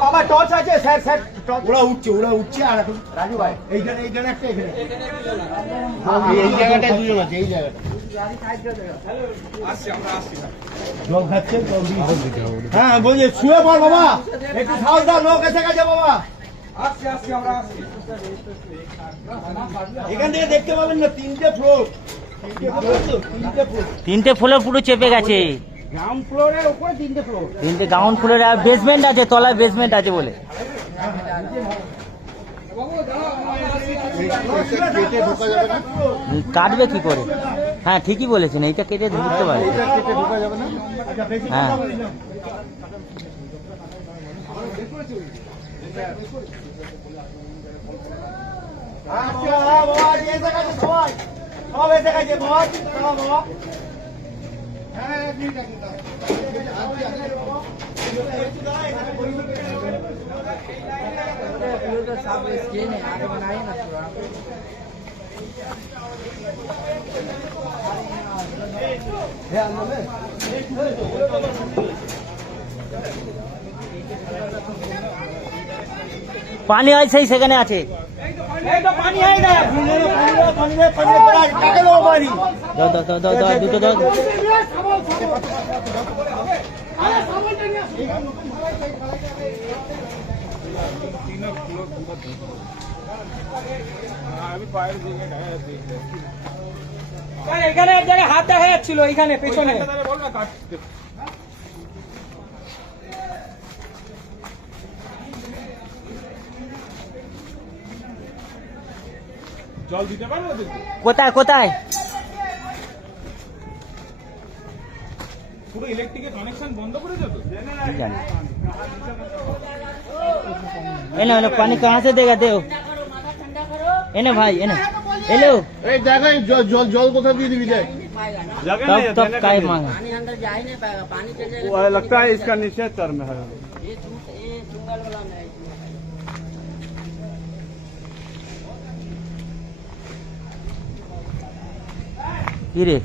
বাবা টর্চ আছে sir sir ওরা উঠছে আর এখন রাজু ভাই এইখানে একটা এখানে এই জায়গাটায় দুজন আছে এই জায়গাটা জল খাচ্ছে হ্যাঁ বলছি শুয়ে পড় বাবা একটু সাহস দাও লোক এসে গেছে বাবা এখান থেকে দেখতে পাবেন না তিনটে ফ্লোর পুরো চেপে গেছে। গ্রাউন্ড ফ্লোরের উপরে তিনটে গ্রাউন্ড ফ্লোরে আর বেসমেন্ট আছে, তলায় বেসমেন্ট আছে বলে। কাটবে কি করে? হ্যাঁ ঠিকই বলেছেন, এইটা কেটে ঢুকতে পারে। হ্যাঁ পানি আছে সেখানে আছে। দুটো দাও। এখানে এক জায়গায় হাত দেখা যাচ্ছিল, এইখানে পেছনে। জল দিতে পারবো? কোথায় কোথায়? পুরো ইলেকট্রিকের কানেকশন বন্ধ করে দেবো। এনে পানি कहाँ से देगा? देओ এনে ভাই এনে এলো এই জায়গায় জল কোথা দিয়ে দিবি দেখ तब काय मांगा। पानी अंदर जा ही नहीं पाएगा, पानी चल जाएगा। वो लगता है इसका नीचे तर में है। ये चुंगल वाला नहीं। কি রে